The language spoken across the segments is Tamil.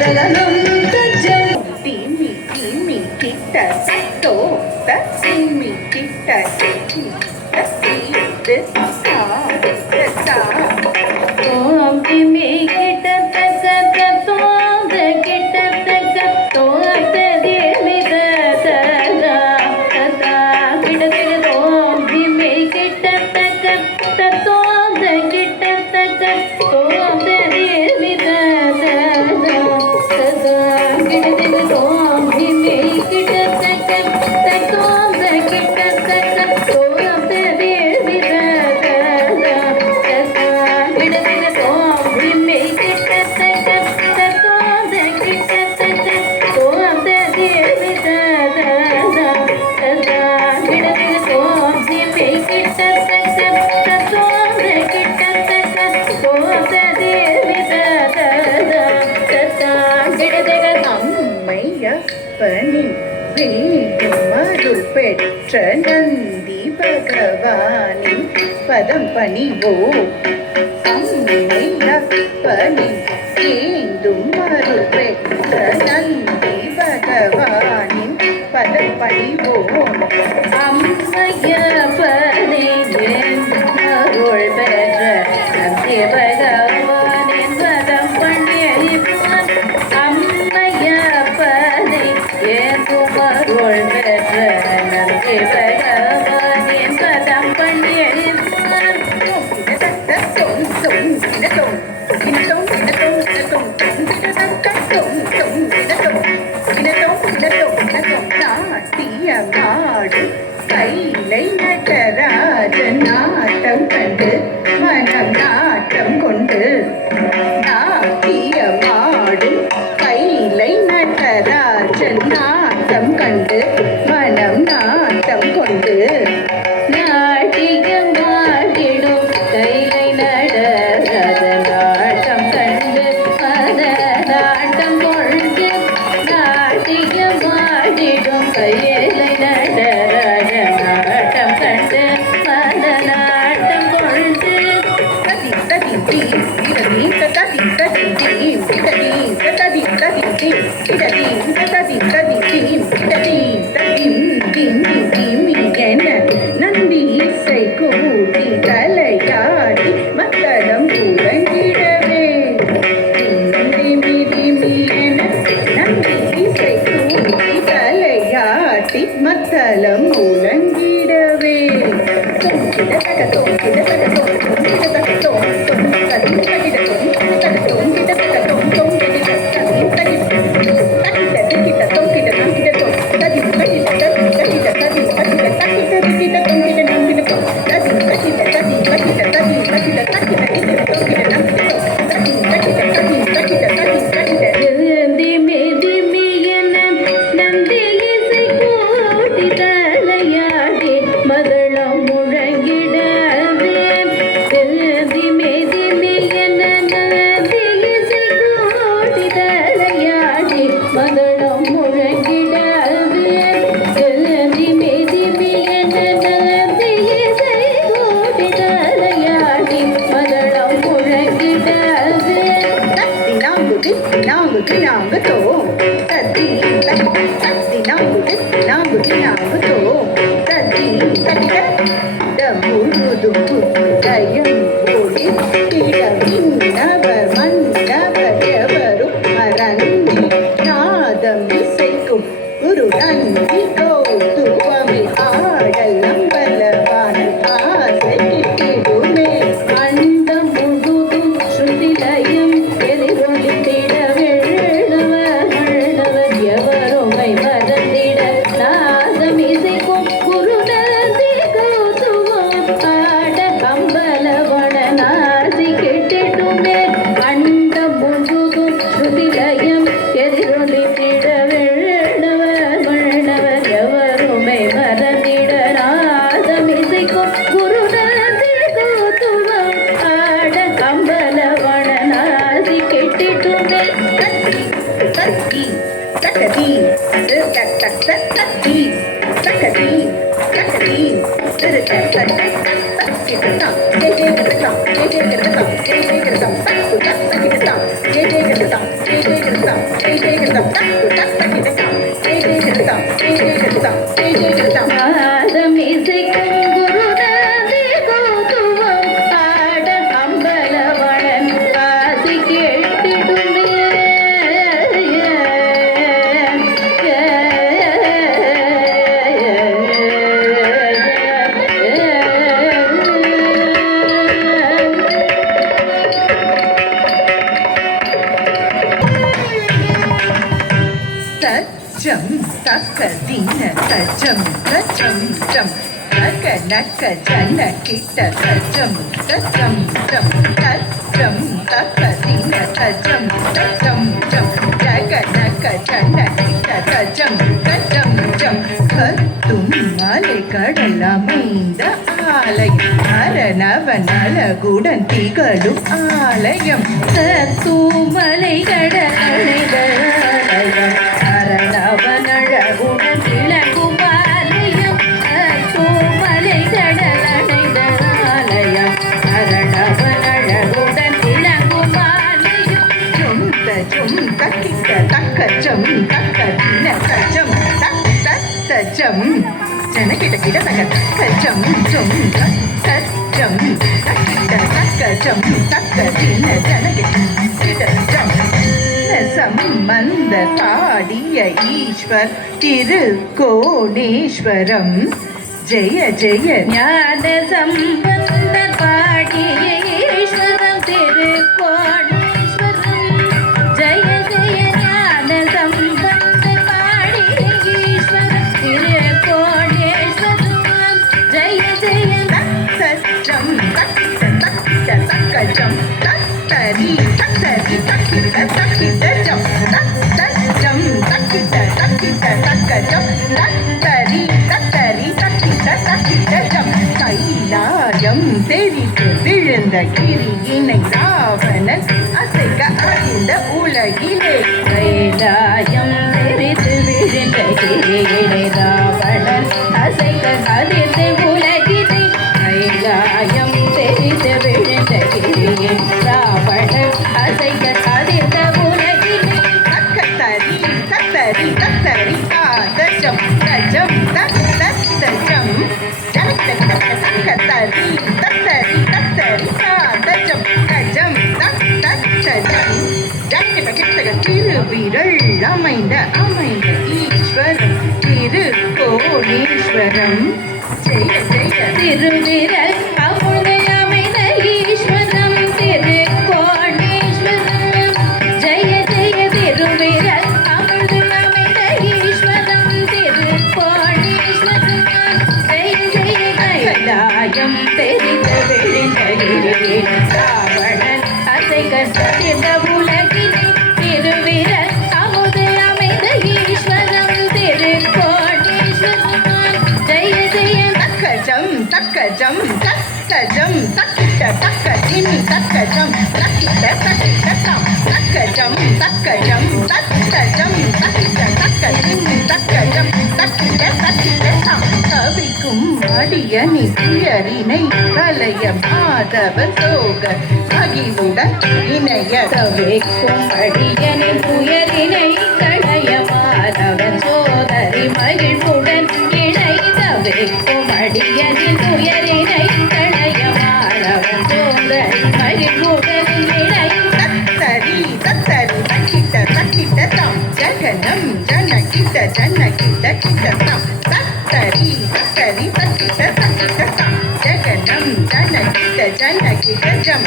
தரதனம் கஜம் தீமி தீமி கிட்ட தோ தீமி கிட்ட தீ தா தா ஓம் தீமி கிட்ட தக்க தோம் கிட்ட தக்க தோம் தீமி ததா ததா கிட்ட தக்க ஓம் தீமி கிட்ட தக்க தோம் கிட்ட தக்க தோம் தீமி ததா ததா கிட்ட தக்க ஓம் தீமி கிட்ட தக்க தோம் கிட்ட தக்க தோம் தீமி ததா ததா கிட்ட தக்க ஓம் தீமி கிட்ட தக்க தோம் கிட்ட தக்க தோம் தீமி ததா ததா கிட்ட தக்க ஓம் தீமி கிட்ட தக்க தோம் கிட்ட தக்க தோம் தீமி ததா ததா கிட்ட தக்க அம்மையப்பனி வேண்டும் அருள் பெற்ற நந்தி பகவானின் பதம் பணிவோ அம்மையப்பனி வேண்டும் அருள் பெற்ற நந்தி பகவானின் பதம் பணிவோம் அம்மையப்பனி வேண்டும் அருள் பெற்ற நந்தி பகவானின் பதம் பணிவோம் அம்மையப்பனி வேண்டும் அருள் பெற்ற நந்தி பகவானின் பதம் பணிவோம் நாட்டியமாடு கைலை நடராஜன் நாட்டம் கண்டு மனம் நாட்டம் கொண்டு நாட்டியமாடும் கைலை நடராஜன் நாட்டம் கண்டு மனம் நாட்டம் கொண்டு நாட்டியமாடிடும் கைலை நடராஜன் நாட்டம் கண்டு மன நாட்டம் கொண்டு நாட்டியமாடிடும் கைலை நடராஜன் நாட்டம் கண்டு மன நாட்டம் கொண்டு நந்தி இசை கூட்டி தலையாடி மத்தளம் உறங்கிடவே நந்தி இசை கூட்டி தலையாட்டி மத்தளம் உலங்கிடவே குரு நந்தி கௌதுவமே ஆடல் நம்பலவான ஆசை கிட்டிடுமே அண்டம் முழுதும் ஸ்ருதிலயம் எதிரொலித்திட வெள்ளவர் எவருமை மறந்திட நாதம் இசைக்கும் குரு நந்தி கௌதுவம் ஆட கம்பலவன நாசி கிட்டிடுமே அண்டம் முழுதும் ஸ்ருதிலயம் எதிரொலித்திட Jai Jai Gurudam, ஜம் தக்க தின தஜம் தஜம் ஜம் நக்க நக்க ஜன கிட்ட தஜம் தஜம் ஜம் தஜம் தக்க தின தஜம் தஜம் ஜம் நக்க நக்க ஜன கிட்ட தஜம் தஜம் ஜம் கத்தும் மலை கடல் அமைந்த ஆலயம் அரணவன் அழகுடன் திகழும் ஆலயம் தூமலை கடலைதயம் அரணவன் அழகுடன் விளங்கும் ஆலயம் தூமலை கடலைதயம் அரணவன் அழகுடன் விளங்கும் ஆலயம் ஜும் தஜும் தக்கிட்ட தக்க ஜம் தக்க தின தஜம் தக் தத்த ஜம் ஜன கிட்ட கிட்ட தக்க தக்க ஜம் ஜும் தக்க ஜம் தக்கிட்ட தக்க ஜம் தக்க தின ஜன கிட்ட ஜம் சம்பந்த பாடிய ஈஸ்வர் திருக்கோணேஸ்வரம் ஜெய ஜெய ஞான சம்பந்த பாடிய ஈஸ்வரம் திருக்கோணேஸ்வரம் ஜெய ஜெய ஞான சம்பந்த பாடிய ஈஸ்வரம் திருக்கோணேஸ்வரம் ஜெய ஜெய தக்கஜம் தக்கிட்ட தக்கிட்ட தக்கஜம் தத்தரி தத்தரி தக்கிட்ட தக்கிட்ட ஜம் தத்தஜம் தக்கிட்ட தக்கிட்ட தக்கஜம் தத்தரி தத்தரி தக்கிட்ட தக்கிட்ட ஜம் கைலாயம் தெரித்து விழுந்த கிரியினை ராவணன் அசைக்க அறிந்த உலகிலே கைலாயம் தெரித்து விழுந்த கிரியினை ராவணன் அசைக்க அறிந்த உலகினை கைலாயம் தெரித்து விழுந்த கிரியை ராவணன் அசைக்க அறிந்த உலகினை தக்கத்தரி தத்தரி தத்தரி தாதஜம் தஜம் தத்தஜம் தக்கத்தரி தத்தரி தத்தரி தாதஜம் தஜம் தத்தஜம் ஜக்கிட்ட கிட்டக திருவிரல் அமைந்த அமைந்த ஈஸ்வரம் திருக்கோணேஸ்வரம் ஜெய ஜெய திருவிரல் அமுதை அமைந்த ஈஸ்வரம் திருக்கோணேஸ்வரம் ஜெய ஜெய திருவிரல் அமுதை அமைந்த ஈஸ்வரம் திருக்கோணேஸ்வரம் ஜெய ஜெய கைலாயம் தெரிந்த விழுந்த கிரியை ராவணன் அசைக்க அறிந்த உலகினை திருவிரல் அமுதை அமைந்த ஈஸ்வரம் திருக்கோணேஸ்வரம் ஜெய ஜெய தக்கஜம் தக்கஜம் தக்கஜம் தக்கிட்ட தக்க திமி தக்கஜம் தக்கிட்ட தக்கிட்ட தாம் தக்கஜம் தக்கஜம் தக்கஜம் தக்கிட்ட தக்க திமி தக்கஜம் தக்கிட்ட தக்கிட்ட தாம் கவிக்கும் அடியனி துயரினை கலைய மாதவன் சோக மகிழ்வுடன் இணைய தவிக்கும் அடியனின் துயரினை களைய மாதவன் சோதரி மகிழ்வுடன் இணை தவிக்கும் அடியனின் துயரினை களைய மாதவன் சோதரி மகிழ்வுடன் இணை தத்தரி தத்தரி தக்கிட்ட தக்கிட்ட தாம் ஜகனம் ஜனகிட்ட ஜனகிட்ட கிட்ட தாம் தத்தரி தத்தரி தக்கிட்ட தக்கிட்ட தாம் ஜகனம் ஜனகிட்ட ஜனகிட்ட ஜம்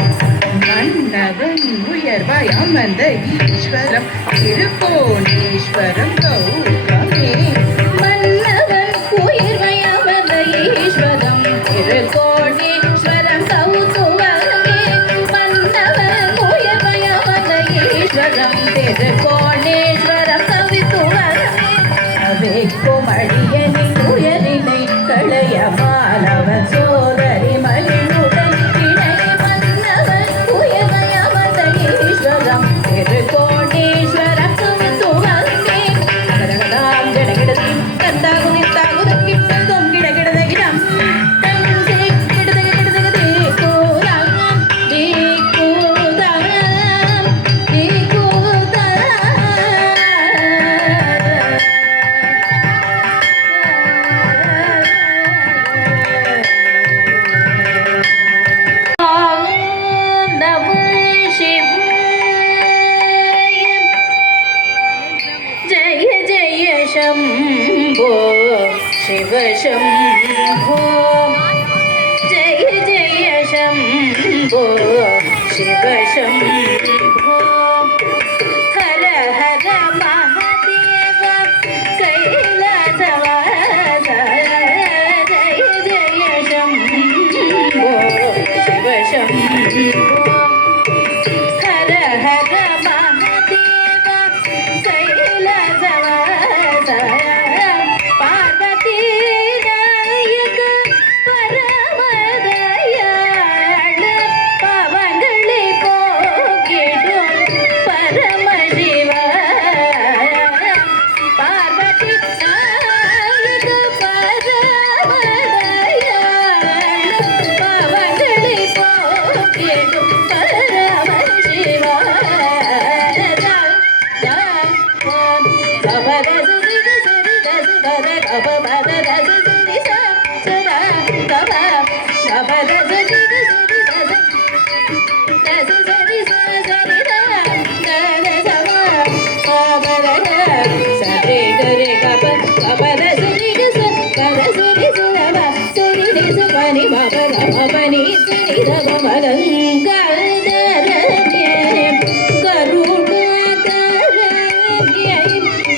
மன்னவன் உயர்வாய் அமர்ந்த ஈஸ்வரம் திருக்கோணேஸ்வரம் கௌரமே மன்னவன் உயிர்வை அமர்ந்த ஈஸ்வரம் திருக்கோணேஸ்வரம் கௌதுவமே மன்னவன் உயிர்வை அமர்ந்த ஈஸ்வரம் திருக்கோணேஸ்வரம் கவித்துவமே அவைக்கும் அடியனின் உயரினை களைய மாலவன் சோதரி மகிழ்வுடன் இணை மன்னவன் உயர்வை அமர்ந்த ஈஸ்வரம் திருக்கோணேஸ்வரம் கவித்துவமே கதகதாம் ஜனகிடதிம் கந்தாகுதித்தாகுதம் கிட்டதும் கிடகிடதகிடம் தங்கை கிடதகிடதகதே கூதாம் தீக்கூதாம் நம சிவாய ஜய ஜய शम्भो शिव शम्भो जय जय शम्भो शिव शम्भो हर हर महादेव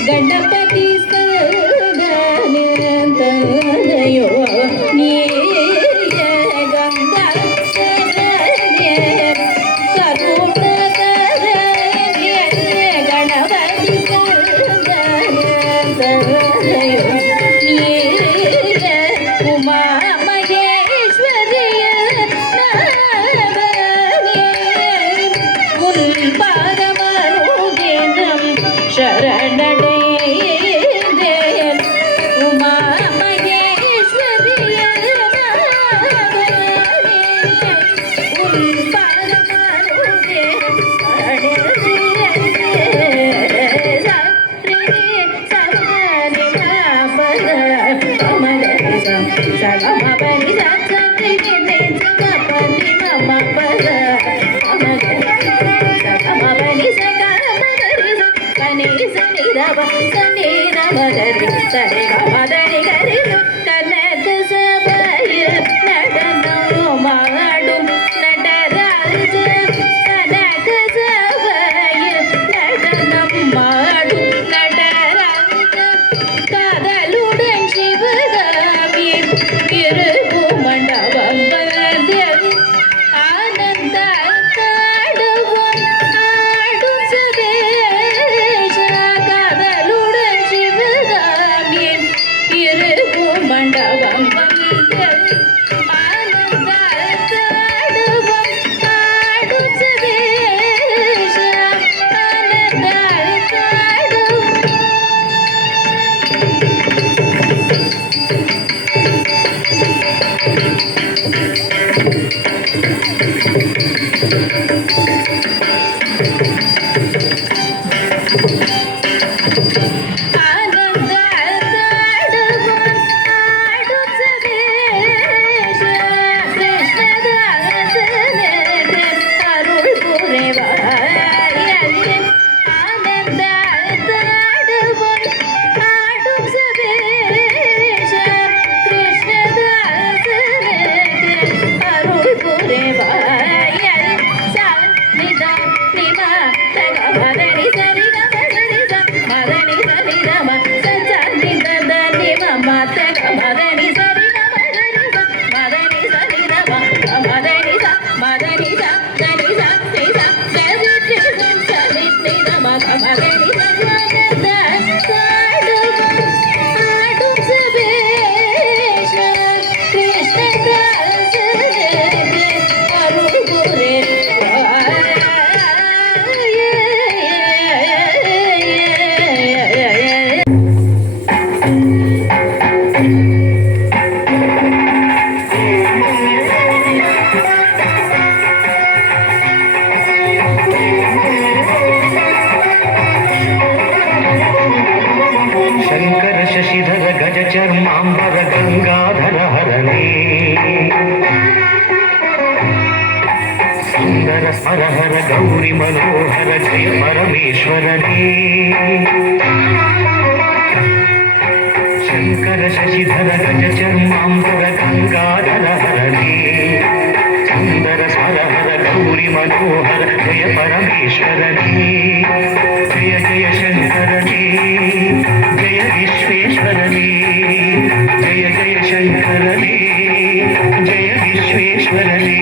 ಗಣಪತಿ ಸದನಯೋ ನೀಯ ಗಂಗಾ ಸರಣ್ಯ ಕರುಣಕರಣ್ಯ ಗಣಪತಿ ಸದನಯೋ ನೀಯ ಉಮಾ ಮಹೇಶ್ವರಿಯ ಪಾದಮನುಗೇಂದ್ರಂ ಶರಣಡೆ ಸರಿ ಗಮದನಿ ಗರಿದು ಕನಕ ಸಭಯ நடனோ மாடும் நடராஜ கனக சபய நடனம் மாடும் நடராஜ காதலுடன் சிவகாமி இருக்கும் மண்டபம் வந்து ஆனந்த காடுவோம் ஆடும் சதேஷ காதலுடன் சிவகாமி இருக்கும் மண்டபம் வந்து ஆனந்த காடுவோம் ஆடும் சதேஷ ஆனந்த காடுவோம் ஆனந்த காடுவோம் ஆடும் சதேஷ கிருஷ்ணதாசனே அருள் புரிவாயே ஆனந்த காடுவோம் ஆடும் சதேஷ கிருஷ்ணதாசனே அருள் புரிவாயே சனிதா நிமா தகவதனி சரி கமதனி ச மதனி சரி ரம சச்சனி ததனி மம தகவதனி சரி கமதனி ச மதனி சரி ரம கமதனி ச மதனி ச தனி ச தி ச சரி தி ச சரி தி ரம கமதனி ச ஆனந்த காடுவோம் ஆடும் சபேஷ கிருஷ்ணதாசனே அருள் புரிவாயே ಶಂಕರ ಶಶಿಧರ ಗಜ ಚರ್ಮಾಂಬರ ಗಂಗಾಧರ ಹರನೇ ಸುಂದರ ಸ್ಮರಹರ ಗೌರಿ ಮನೋಹರ ಜಯ ಪರಮೇಶ್ವರನೇ ಶಂಕರ ಶಶಿಧರ ಗಜ ಚರ್ಮಾಂಬರ ಗಂಗಾಧರ ಹರನೇ ಸುಂದರ ಸ್ಮರಹರ ಗೌರಿ ಮನೋಹರ ಜಯ ಪರಮೇಶ್ವರನೇ ಜಯ ಜಯ ಶಂಕರನೇ ಜಯ ವಿಶ್ವೇಶ್ವರನೇ ಜಯ ಜಯ ಶಂಕರನೇ ಜಯ ವಿಶ್ವೇಶ್ವರನೇ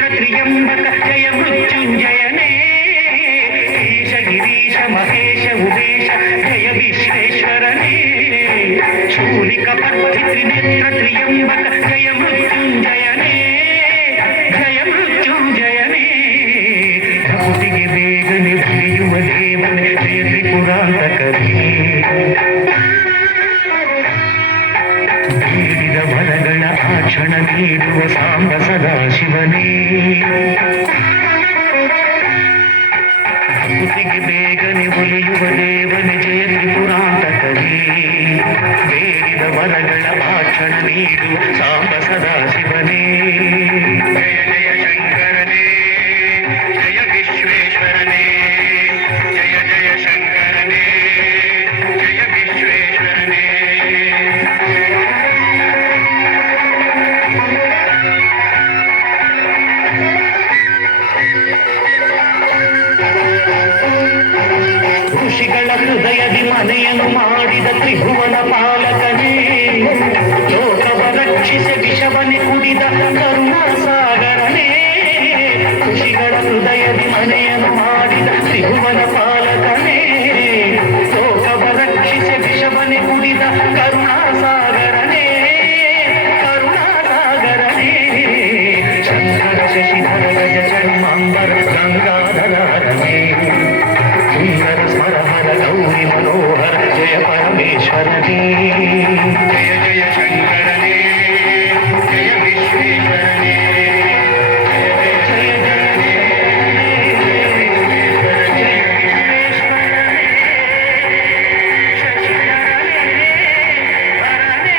नेत्र त्र्यंबक जय मृत्युंजयने ईश गिरीश महेश उमेश जय विश्वेश्वरने शूलिक पद्धि त्रिनेत्र त्र्यंबक जय मृत्युंजयने जय मृत्युंजयने भक्तिगे ಬೇಗನೆ ತಿಳಿಯುವ ದೇವನೇ ಜಯ ತ್ರಿಪುರಾಂತಕನೇ ಬೇಡಿದ ವರಗಳ ಆ ಕ್ಷಣ ನೀಡುವ ಸಾಂಬ ಸದಾಶಿವನೇ ಭಕ್ತಿಗೆ ಬೇಗನೆ ಒಲಿಯುವ ದೇವನೇ ಜಯ ತ್ರಿಪುರಾಂತಕನೇ ಬೇಡಿದ ವರಗಳ ಆ ಕ್ಷಣ ನೀಡುವ ಸಾಂಬ ಸದಾಶಿವನೇ ಜಯ ಜಯ ಶಂಕರನೇ ಜಯ ವಿಶ್ವೇಶ್ವರನೇ ಜಯ ಜಯ ಶಂಕರನೇ ಜಯ ವಿಶ್ವೇಶ್ವರನೇ ಋಷಿಗಳ ಹೃದಯದಿ ಮನೆಯನ್ನು ಮಾಡಿದ ತ್ರಿಭುವನ ಪಾಲಕನೇ ಲೋಕವ ರಕ್ಷಿಸಿ ವಿಷವನೆ ಕುಡಿದ ಕರುಣಾ ಸಾಗರನೇ ಋಷಿಗಳ ಹೃದಯದಿ ಮನೆಯನ್ನು ಮಾಡಿದ ತ್ರಿಭುವನ ಪಾಲಕನೇ ಲೋಕವ ರಕ್ಷಿಸಿ ವಿಷವನೆ ಕುಡಿದ ಕರುಣಾ ಸಾಗರನೇ ಕರುಣಾ ಸಾಗರನೇ ಶಂಕರ ಶಶಿಧರ ಗಜ ಚರ್ಮಾಂಬರ ಗಂಗಾಧರನೇ सुंदर स्मरहर गौरी मनोहर जय परमेश्वरने जय जय शंकरने जय विश्वेश्वरने जय जय जयने जय विश्वेश्वर जय विश्वेश्वरने शशिधरने हरने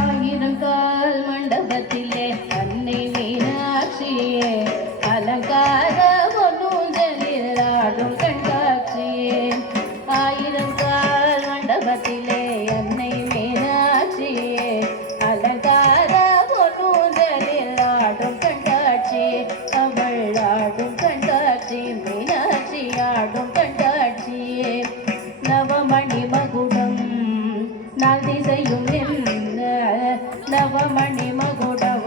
ஆயிரங்கால் மண்டபத்திலே அன்னை மீனாட்சியே அலங்கார பொன்னூஞ்சலில் ஆடும் கண்காட்சியே ஆயிரங்கால் மண்டபத்திலே அன்னை மீனாட்சியே அலங்கார பொன்னூஞ்சலில் ஆடும் கண்காட்சி அவள் ஆடும் கண்காட்சி மீனாட்சி ஆடும் கண்காட்சியே நவமணி மகுடம் நாள் திசையும் நின்ற நவமணி மகுடம்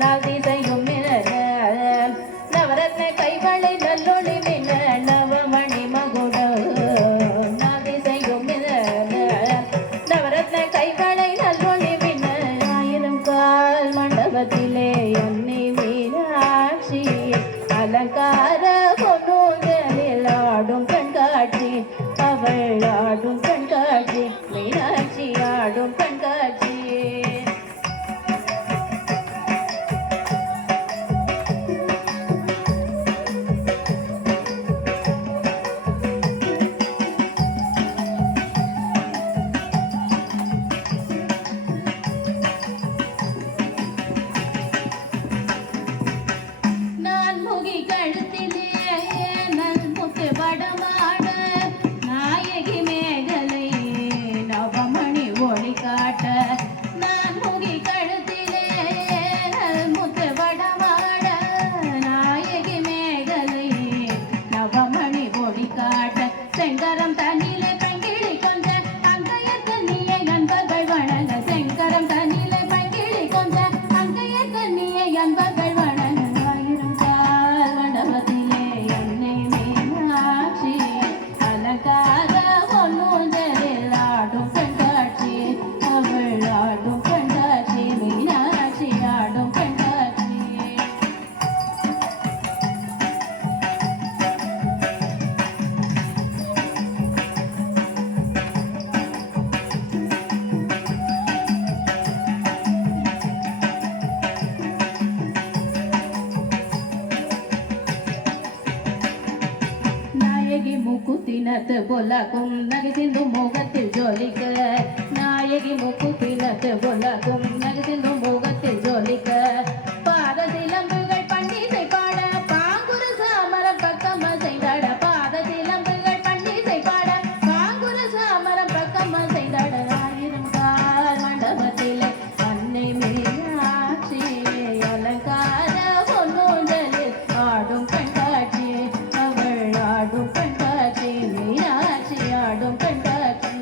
நாள் திசையும் நின்ற நவரத்ன கைவளை நல்லொளி மின்ன நவமணி மகுடம் நாள் திசையும் நின்ற நவரத்ன கைவளை நல்லொளி மின்ன ஆயிரம் கால் மண்டபத்திலே அன்னை மீனாட்சி அலங்கார பொன்னூஞ்சலில் ஆடும் கண்காட்சி அவள் ஆடும் கண்காட்சி மீனாட்சி ஆடும் கண்காட்சி நான் முகி கழுத்திலே நல் முத்து வடமாட நாயகி மேகலை நவமணி ஒளி காட்ட நான் முகி கழுத்திலே நல் முத்து வடமாட நாயகி மேகலை நவமணி ஒளி காட்ட செங்கரம் தண்ணிலே பங்கிழி கொஞ்ச அங்கைய கண்ணியை அன்பர்கள் வணங்க செங்கரம் தண்ணிலே பங்கிழி கொஞ்ச அங்கைய கண்ணியை அன்பர்கள் வணங்க ஆயிரம் கால் மண்டபத்திலே அன்னை மீனாட்சி அலங்கார பொன்னூஞ்சலில் ஆடும் கண்காட்சி அவள் ஆடும் கண்காட்சி மீனாட்சி ஆடும் கண்காட்சி நாயகி மூக்குத்தினத்து பொல்லாக்கும் நகை சிந்து முகத்தில் ஜோலிக்க நாயகி மூக்குத்தினத்து பொல்லாக்கும் நகை சிந்து முகத்தில் ஜோலிக்க பாத சிலம்புகள் பண்டிசை பாட பாங்குர சாமர பக்கம் செய்தாட பாத சிலம்புகள் பண்டிசை பாட பாங்குர சாமர பக்கம் செய்தாட ஆயிரம் கால் மண்டபத்திலே அன்னை மீனாட்சி அலங்கார பொன்னூஞ்சலில் ஆடும் கண்காட்சி அவள் ஆடும் கண்காட்சி மீனாட்சி ஆடும் கண்காட்சி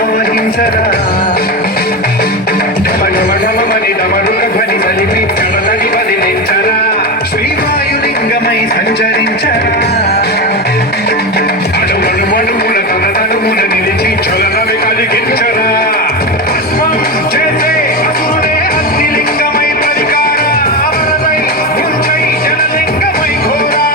ఆవహించరా ఢమఢమఢమని డమరుక ధ్వని సలిపి కడతని వదిలించరా శ్రీవాయులింగమై సంచరించరా అడుమడుమడుముల తన నడుమున నిలిచి చలనవి కలిగించరా భస్మం చేసే అసురుడే అగ్నిలింగమై ప్రతికార అమరమై ముంచై జలలింగమై ఘోరా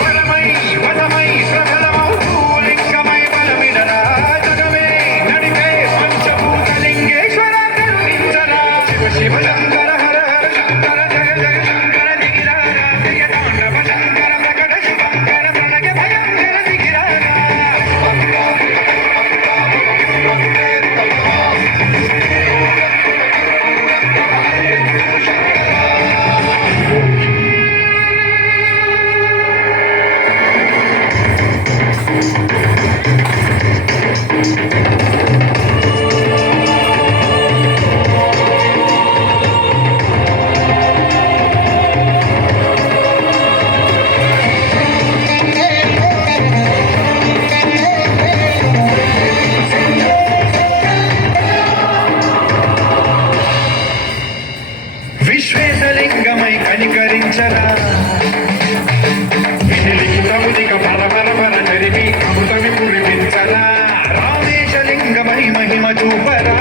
వరమై వదమై ప్రబలమౌతూ లింగమై బలమిడరా జగమే నడిపే పంచభూతలింగేశ్వర కరుణించరా శివ శివ శంకర హర హర శంకర జయ జయ శంకర దిగిరారా జయ తాండవ శంకర ప్రకట శివంకర ప్రణయ భయంకర దిగిరారా విశ్వేశలింగమై కనికరించరా వినిలిఖితముదిక పరపరపర జరిపి అమృతమి కురిపించరా రామేశలింగమై మహిమ చూపరా